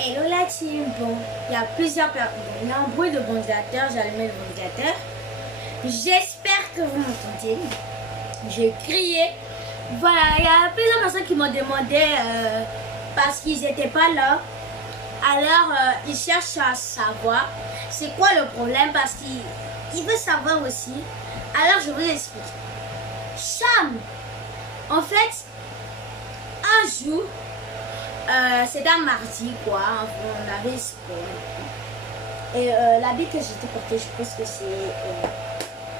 Hello la team, bon, il y a plusieurs personnes, il y a un bruit de ventilateur, j'ai allumé le ventilateur. J'espère que vous m'entendez. J'ai crié. Voilà, il y a plusieurs personnes qui m'ont demandé parce qu'ils n'étaient pas là. Alors, ils cherchent à savoir c'est quoi le problème parce qu'ils veulent savoir aussi. Alors, je vous explique. Cham, en fait, un jour, c'était un mardi quoi, on avait sport. Et l'habit que j'étais portée, je pense que c'est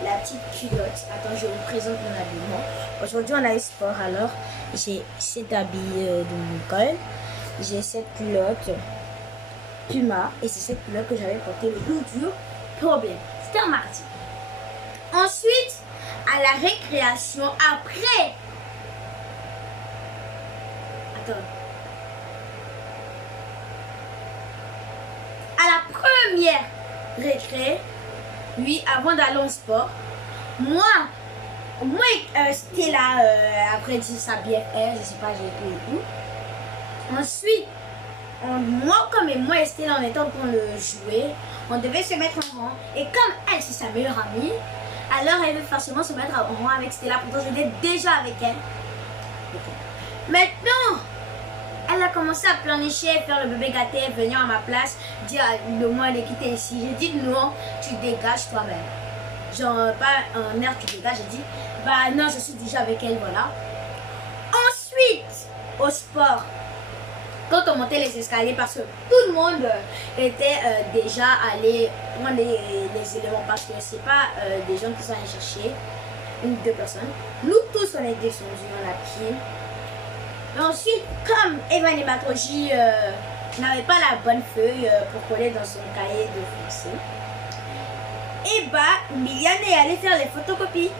la petite culotte. Attends, je vous présente mon habillement. Aujourd'hui, on a eu sport, alors j'ai cet habit de mon col. J'ai cette culotte Puma et c'est cette culotte que j'avais portée le jour du problème. C'était un mardi. Ensuite, à la récréation, après. Attends. À la première récré, oui, avant d'aller au sport, moi c'était là, après sa BFR, je sais pas, j'ai été et tout. Ensuite, moi et Stella, on était en train de jouer, on devait se mettre en rang. Et comme elle, c'est sa meilleure amie, alors elle veut forcément se mettre en rang avec Stella, pourtant je l'ai déjà avec elle. Maintenant, elle a commencé à planifier, faire le bébé gâté, venir à ma place, dire de moi de quitter ici. J'ai dit non, tu dégages toi-même. Genre, pas un air tu dégages, j'ai dit, bah non, je suis déjà avec elle, voilà. Ensuite, au sport, quand on montait les escaliers, parce que tout le monde était déjà allé prendre les éléments, parce que c'est pas des gens qui sont allés chercher, une ou deux personnes. Nous tous, on est descendus, on a pied. Et ensuite, comme Eva Nématrogie n'avait pas la bonne feuille pour coller dans son cahier de français, et bah, Miliane est allée faire les photocopies.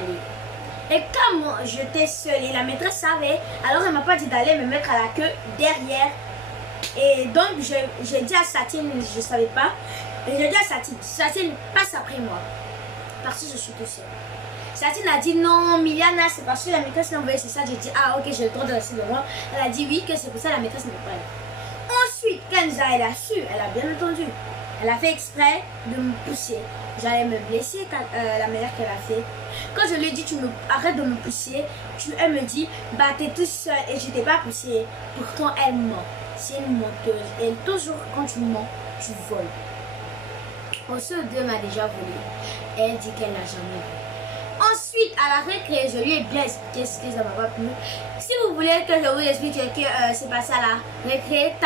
Allez. Et comme j'étais seule et la maîtresse savait, alors elle m'a pas dit d'aller me mettre à la queue derrière. Et donc, j'ai dit à Satine, je savais pas, et j'ai dit à Satine passe après moi, parce que je suis tout seule. Satine a dit non, Miliana, c'est parce que la maîtresse l'a envoyé, c'est ça. J'ai dit ah ok, j'ai le droit de rester devant. Elle a dit oui, que c'est pour ça la maîtresse ne peut pas aller. Ensuite, Kenza, elle a su, elle a bien entendu. Elle a fait exprès de me pousser. J'allais me blesser la manière qu'elle a fait. Quand je lui ai dit arrête de me pousser, elle me dit bah t'es toute seule et je t'ai pas poussé. Pourtant elle ment. C'est une menteuse. Et toujours quand tu mens, tu voles. Ensuite, deux m'a déjà volé. Elle dit qu'elle n'a jamais volé. Ensuite, à la récré, je lui ai bien expliqué ce que ça m'a pas plu. Si vous voulez que je vous explique ce qui s'est passé à la récré,